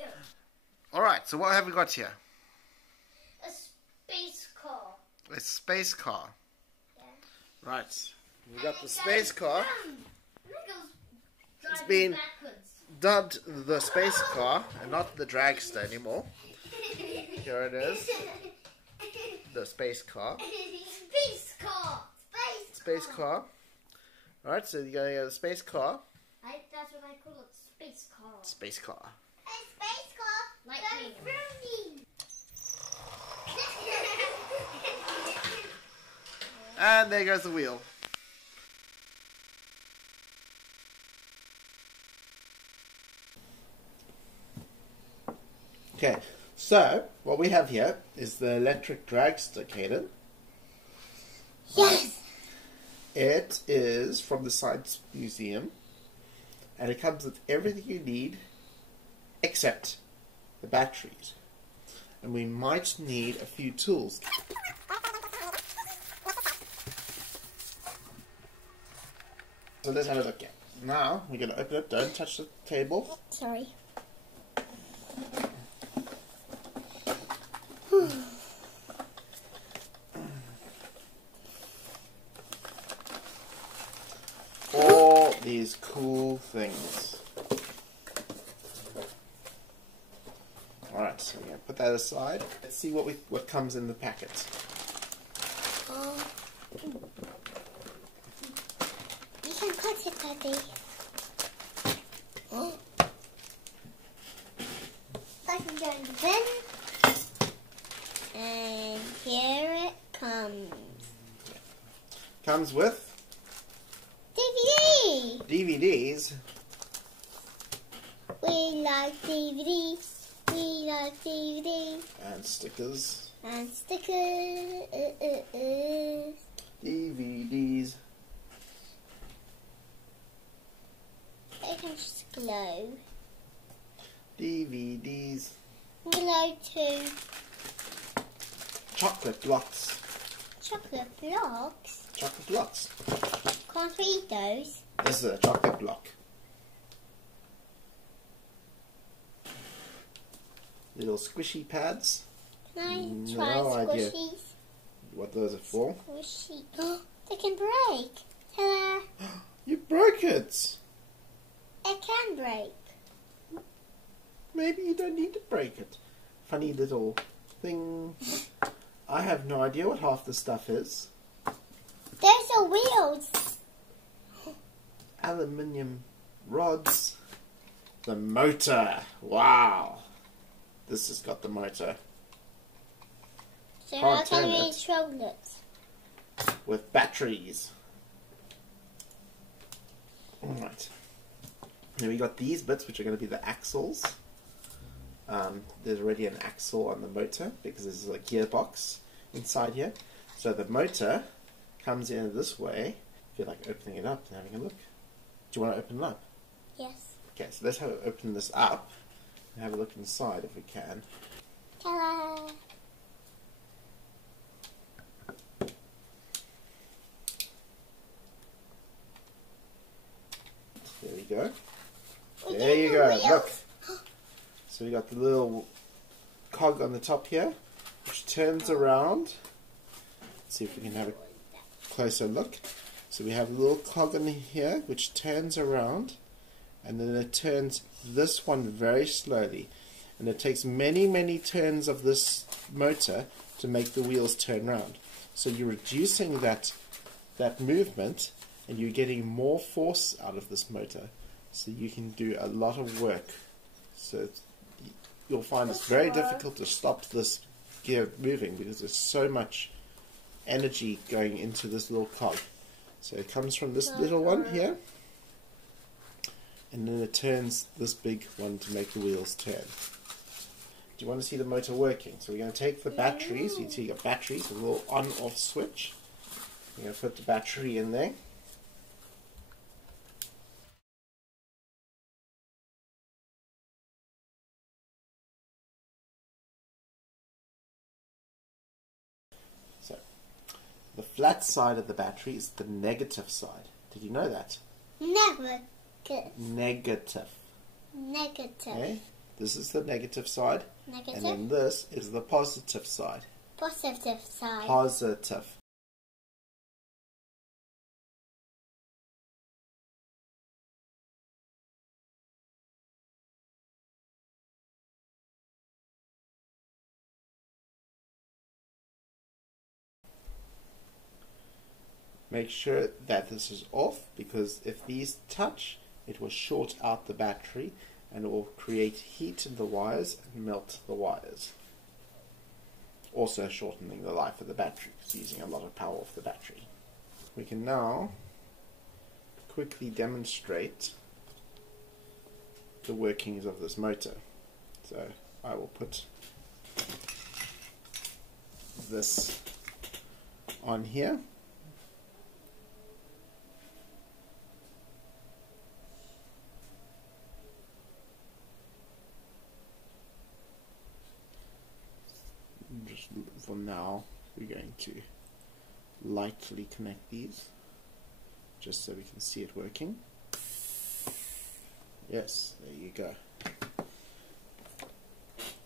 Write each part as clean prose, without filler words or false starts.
Go. Alright, so what have we got here? A space car. A space car. Yeah. Right. We got the space car. It's been dubbed the space car and not the dragster anymore. Here it is. The space car. Space car. Space car. Alright, so you're going to get the space car. That's what I call it. Space car. Space car. A space car. Like me. And there goes the wheel. Okay, so what we have here is the electric dragster, Caden. Yes. It is from the Science Museum, and it comes with everything you need except the batteries. And we might need a few tools. So let's have a look at. Now we're going to open it. Don't touch the table. Sorry. All these cool things. Alright, so we're going to put that aside. Let's see what comes in the packet. You can cut it, Daddy. I can go in the bin. And here it comes. Comes with DVD! DVDs. We like DVDs. We like DVDs. And stickers. And stickers. DVDs. They can just glow. DVDs. Glow too. Chocolate blocks. Chocolate blocks. Chocolate blocks. Can't we eat those? This is a chocolate block. Little squishy pads. Can I try No idea squishies? What those are for. Squishy. They can break. Ta-da! You broke it! It can break. Maybe you don't need to break it. Funny little thing. I have no idea what half the stuff is. Those are wheels. Aluminium rods. The motor. Wow. This has got the motor. So Can't how can turn we it. control it? With batteries. Alright. Now we got these bits, which are going to be the axles. There's already an axle on the motor because there's a gearbox inside here. So the motor comes in this way. I feel like opening it up and having a look. Do you want to open it up? Yes. Okay, so let's open this up and have a look inside if we can. Ta-da! There we go. We There did you the go. wheels. Look. So we got the little cog on the top here, which turns around. Let's see if we can have a closer look. So we have a little cog on here, which turns around, and then it turns this one very slowly. And it takes many, many turns of this motor to make the wheels turn round. So you're reducing that movement, and you're getting more force out of this motor. So you can do a lot of work. So you'll find it's very difficult to stop this gear moving because there's so much energy going into this little cog. So it comes from this little one here, and then it turns this big one to make the wheels turn. Do you want to see the motor working? So we're going to take the batteries. You see you got batteries, a little on-off switch. We're going to put the battery in there. So the flat side of the battery is the negative side. Did you know that? Negative. Negative. Negative. Okay? This is the negative side. Negative. And then this is the positive side. Positive side. Positive. Make sure that this is off, because if these touch, it will short out the battery and it will create heat in the wires and melt the wires. Also shortening the life of the battery, using a lot of power off the battery. We can now quickly demonstrate the workings of this motor. So I will put this on here. Just for now, we're going to lightly connect these just so we can see it working. Yes, there you go.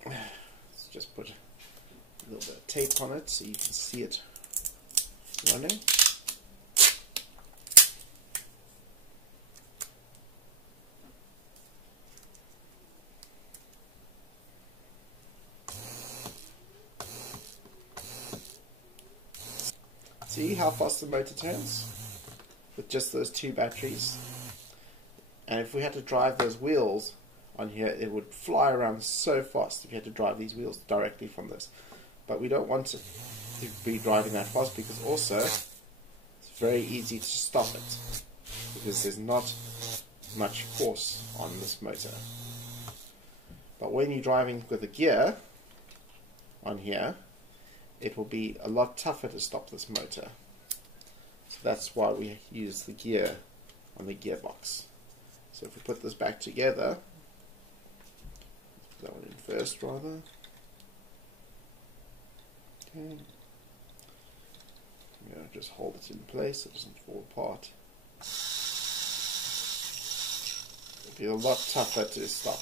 Let's just put a little bit of tape on it so you can see it running. See how fast the motor turns with just those two batteries? And if we had to drive those wheels on here, it would fly around so fast if you had to drive these wheels directly from this. But we don't want it to be driving that fast, because also it's very easy to stop it, because there's not much force on this motor. But when you're driving with a gear on here, it will be a lot tougher to stop this motor. So that's why we use the gear on the gearbox. So if we put this back together, let's put that one in first rather. Okay. I'm going to just hold it in place so it doesn't fall apart. It'll be a lot tougher to stop.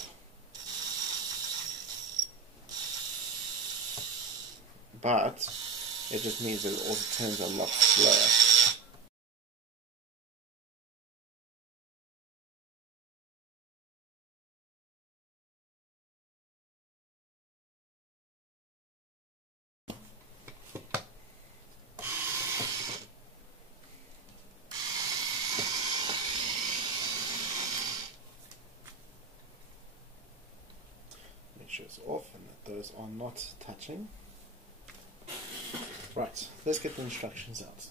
But it just means that it also turns a lot slower. Make sure it's off and that those are not touching. Right, let's get the instructions out.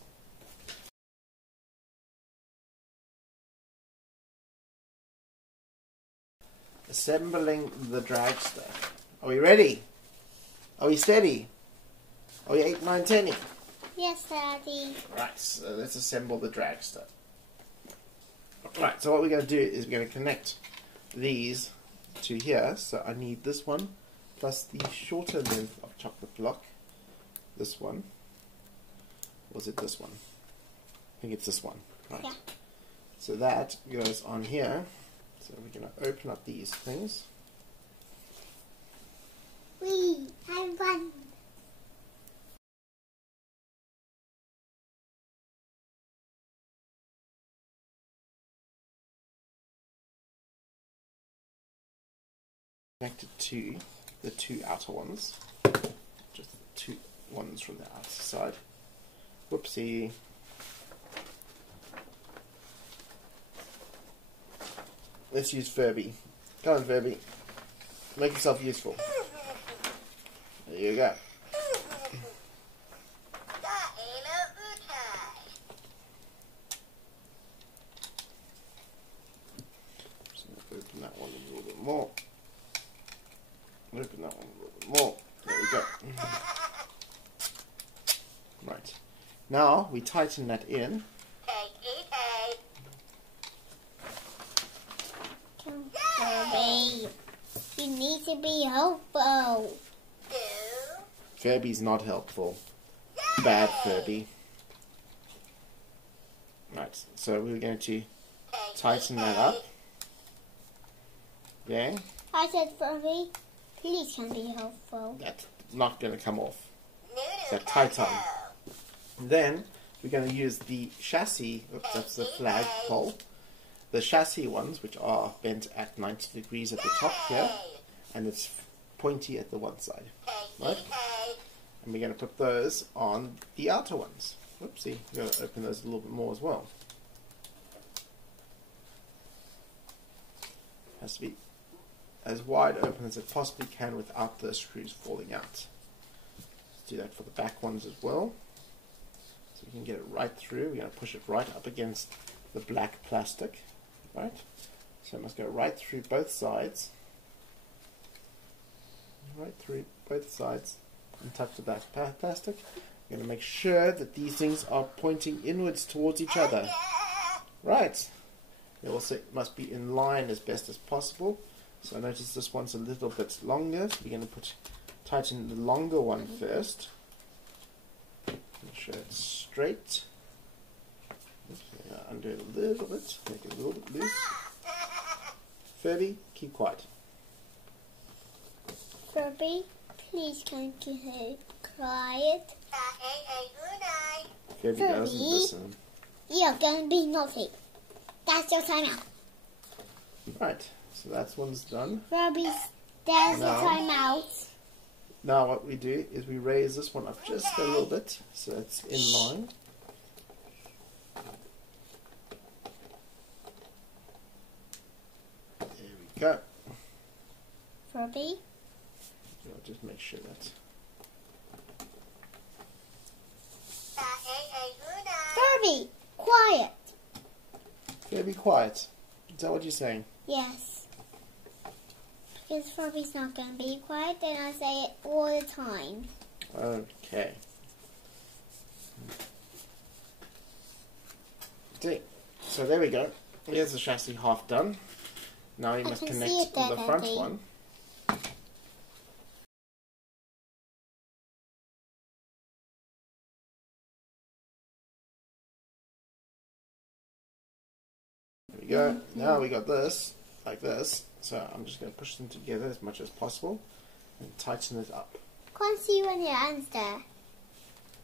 Assembling the Dragster. Are we ready? Are we steady? Are we 8, 9, 10? Yes, Daddy. Right, so let's assemble the Dragster. Right, so what we're going to do is we're going to connect these to here. So I need this one plus the shorter length of chocolate block. This one. Was it this one? I think it's this one. Right. Yeah. So that goes on here. So we're going to open up these things. I won. Connected to the two outer ones. Just the two ones from the outer side. Whoopsie. Let's use Furby. Come on, Furby. Make yourself useful. There you go. Just going to open that one a little bit more. Open that one a little bit more. There we go. Right. Now we tighten that in. Furby, you need to be helpful. Furby's not helpful. Bad Furby. Right, so we're going to tighten that up. Okay. I said, Furby, please can be helpful. That's not going to come off. So tight on. Then we're going to use the chassis. Oops, that's the flag pole. The chassis ones, which are bent at 90 degrees at the top here, and it's pointy at the one side. Right? And we're going to put those on the outer ones. Whoopsie, we're going to open those a little bit more as well. Has to be as wide open as it possibly can without the screws falling out. Let's do that for the back ones as well. So we can get it right through. We're going to push it right up against the black plastic. Right? So it must go right through both sides. Right through both sides and touch the black plastic. We're going to make sure that these things are pointing inwards towards each other. Right. They also must be in line as best as possible. So notice this one's a little bit longer. So we're going to tighten the longer one first. Make sure it's straight. Oops, undo it a little bit. Make it a little bit loose. Furby, keep quiet. Furby, please can you keep quiet? Furby doesn't listen. You're going to be naughty. That's your timeout. Right, so that one's done. Furby, there's your timeout. Now what we do is we raise this one up just a little bit so it's in line. There we go. Furby? I'll just make sure that's... Furby, quiet. Furby, quiet. Is that what you're saying? Yes. Because Furby's not going to be quiet, then I say it all the time. Okay. So there we go. Here's the chassis half done. Now you must connect the front one. There we go. Now we got this, like this. So I'm just going to push them together as much as possible and tighten it up. Can't see when your hand's there.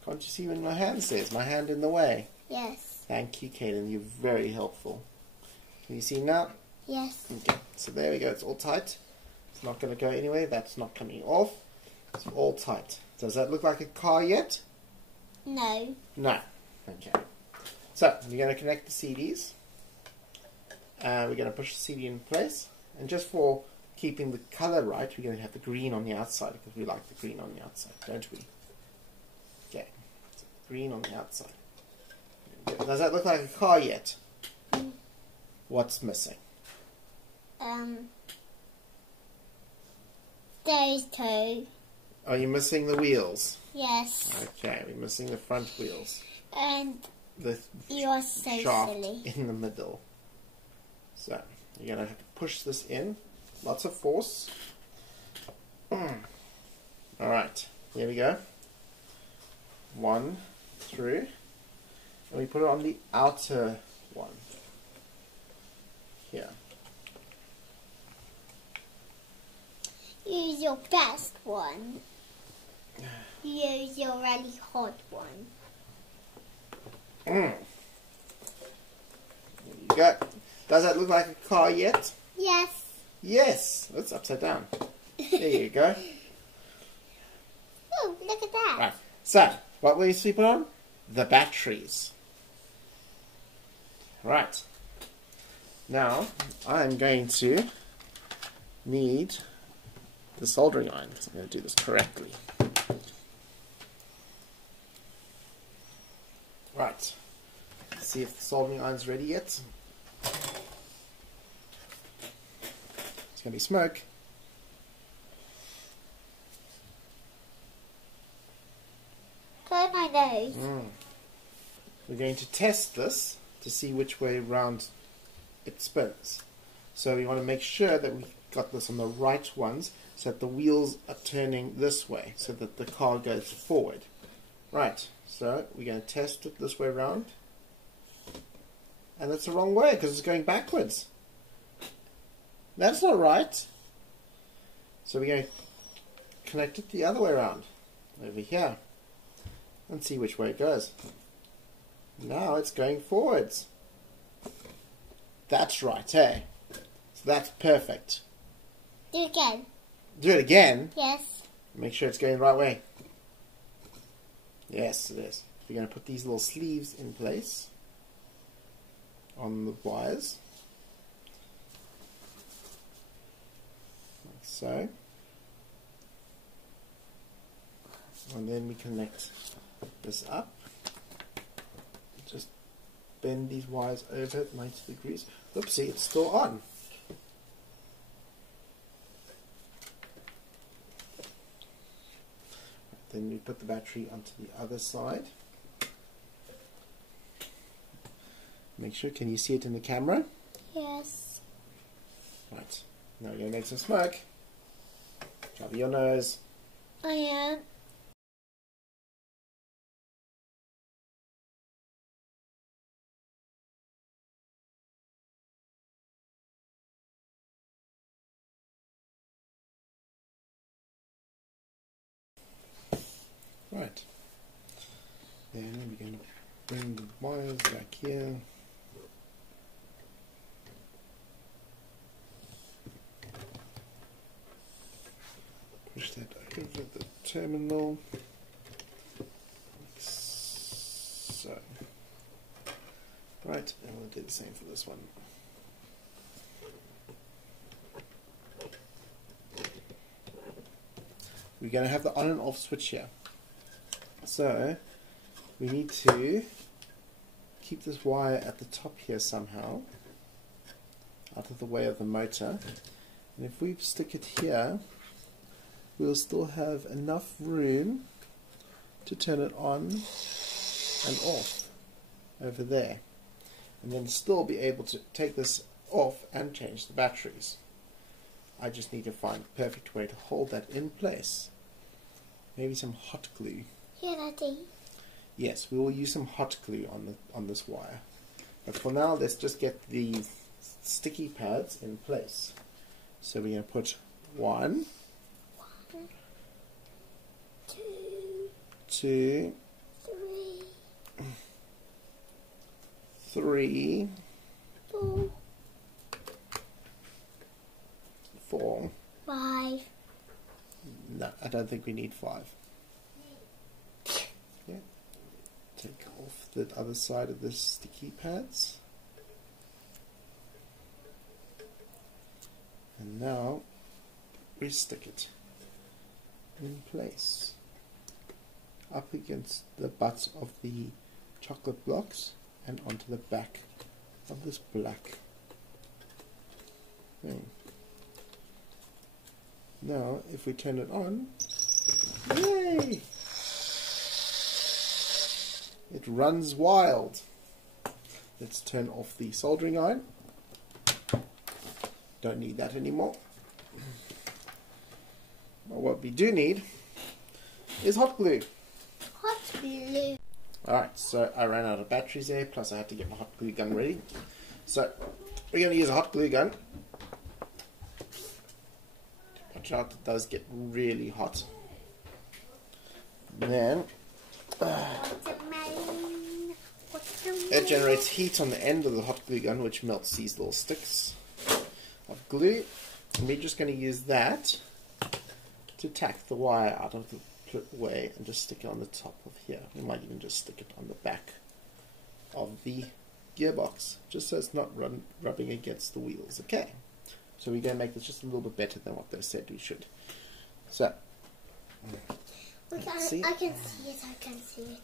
Can't you see when my hand's there? Is my hand in the way? Yes. Thank you, Kaden. You're very helpful. Can you see now? Yes. Okay. So there we go. It's all tight. It's not going to go anywhere. That's not coming off. It's all tight. Does that look like a car yet? No. No. Okay. So we're going to connect the CDs. We're going to push the CD in place. And just for keeping the color right, we're going to have the green on the outside because we like the green on the outside, don't we? Okay. So green on the outside. Does that look like a car yet? What's missing? Those two. Are you missing the wheels? Yes. Okay, we're missing the front wheels. And The you're so shaft silly. in the middle. So you're going to have to push this in. Lots of force. Alright, here we go. One through. And we put it on the outer one. Here. Use your best one. Use your really hot one. There you go. Does that look like a car yet? Yes. Yes. It's upside down. There you go. Oh, look at that. Right. So, what will you put on? The batteries. Right. Now, I'm going to need the soldering iron because I'm going to do this correctly. Right. Let's see if the soldering iron's ready yet. It's going to be smoke. Blow my nose. We're going to test this to see which way round it spins. So we want to make sure that we've got this on the right ones so that the wheels are turning this way so that the car goes forward. Right, so we're going to test it this way round. And that's the wrong way because it's going backwards. That's not right. So we're going to connect it the other way around, over here, and see which way it goes. Now it's going forwards. That's right, eh? So that's perfect. Do it again. Do it again? Yes. Make sure it's going the right way. Yes, it is. We're going to put these little sleeves in place on the wires. Like so. And then we connect this up. Just bend these wires over at 90 degrees. Oopsie, it's still on. Then we put the battery onto the other side. Make sure, can you see it in the camera? Yes. Right, now we're going to make some smoke. Cover your nose. I am. Right. Then we're going to bring the wires back here. Push that over the terminal. Like so. Right, and we'll do the same for this one. We're going to have the on and off switch here. So we need to keep this wire at the top here somehow, out of the way of the motor. And if we stick it here, we'll still have enough room to turn it on and off over there. And then still be able to take this off and change the batteries. I just need to find the perfect way to hold that in place. Maybe some hot glue. Here, Daddy. Yes, we will use some hot glue on this wire. But for now, let's just get these sticky pads in place. So we're going to put one, two, three, four. 5. No, I don't think we need 5. Yeah. Take off the other side of the sticky pads. And now we stick it in place up against the butts of the chocolate blocks and onto the back of this black thing. Now if we turn it on, yay! It runs wild. Let's turn off the soldering iron. Don't need that anymore. But what we do need is hot glue. Hot glue. Alright, so I ran out of batteries there, plus I had to get my hot glue gun ready. So we're going to use a hot glue gun. Watch out, it does get really hot. And then it generates heat on the end of the hot glue gun, which melts these little sticks of glue. And we're just going to use that to tack the wire out of the way and just stick it on the top of here. We might even just stick it on the back of the gearbox, just so it's not rubbing against the wheels. Okay, so we're going to make this just a little bit better than what they said we should. So I can see it, I can see it.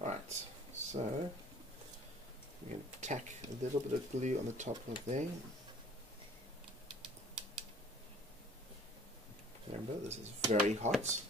Alright, so we're going to tack a little bit of glue on the top of there. Remember, this is very hot.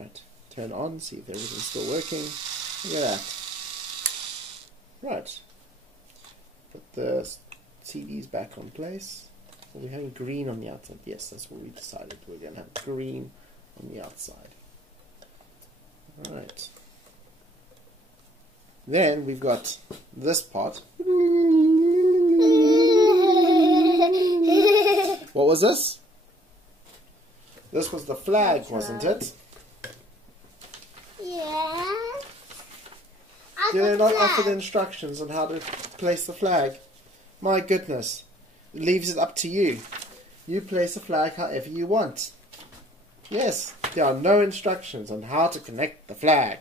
Right, turn on, see if everything's still working. Look at that. Right, put the CDs back on place. Are we having green on the outside? Yes, that's what we decided. We're going to have green on the outside. Alright. Then we've got this part. What was this? This was the flag, wasn't it? Yeah. Did they not offer the instructions on how to place the flag? My goodness. It leaves it up to you. You place the flag however you want. Yes, there are no instructions on how to connect the flag.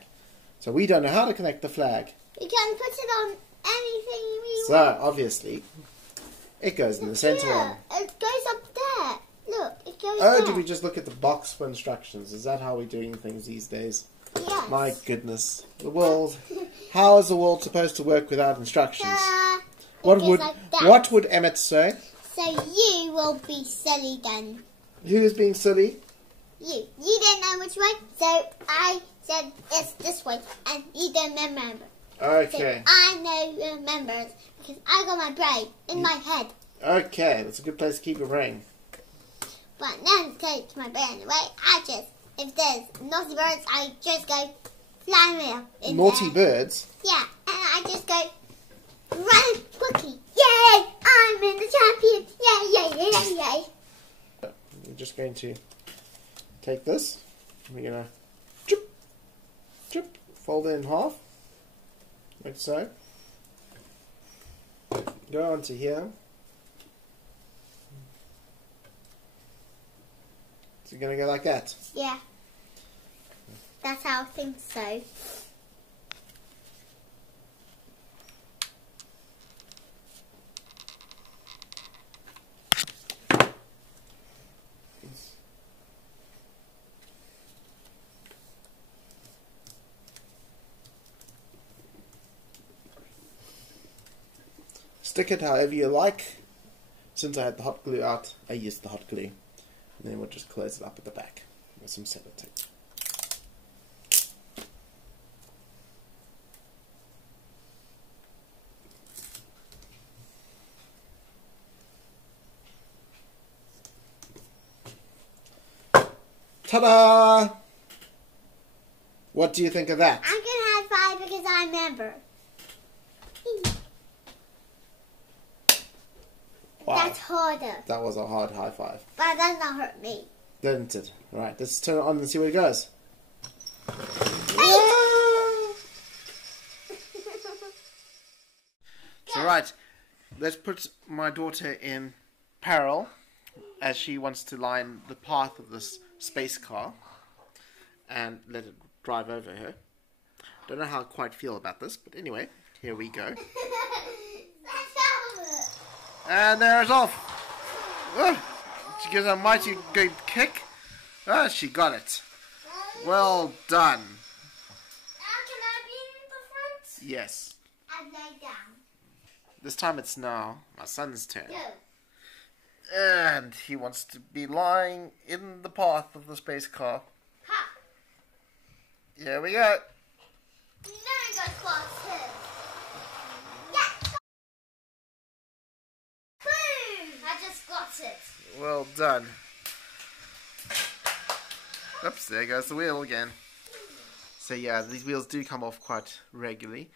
So we don't know how to connect the flag. We can put it on anything we So, want. obviously, it goes in the centre one. It goes up there. Look, it goes Oh, there. did we just look at the box for instructions? Is that how we're doing things these days? Yes. My goodness. The world. How is the world supposed to work without instructions? It goes like that. What would Emmett say? So you will be silly then. Who is being silly? You didn't know which way, so I said it's this way, and you don't remember. Okay. So I know remembers because I got my brain in my head. Okay, that's a good place to keep your brain. But then to take my brain away, I just, if there's naughty birds, I just go flying around in Naughty there. birds? Yeah, and I just go run quickly. Yay! I'm in the champion. Yay! Yay! Yay! Yay! We're just going to take this. We're going to chip, chip, fold it in half, like so. Go onto here. So you're going to go like that. Yeah. That's how I think so. Stick it however you like. Since I had the hot glue out, I used the hot glue. And then we'll just close it up at the back with some sellotape. Ta-da! What do you think of that? I'm gonna high five because I remember. Wow. That's harder, That was a hard high five. but that does not hurt me. Didn't it? Right, let's turn it on and see where it goes. So right, let's put my daughter in peril as she wants to line the path of this space car and let it drive over her. Don't know how I quite feel about this, but anyway, here we go. And there it's off. Oh, she gives a mighty good kick. Ah, she got it. Well done. Now can I be in the front? Yes. And lay down. This time it's now my son's turn. No. And he wants to be lying in the path of the space car. Ha! Here we go. You never got close too. Yeah. Boom! I just got it. Well done. Oops, there goes the wheel again. So yeah, these wheels do come off quite regularly.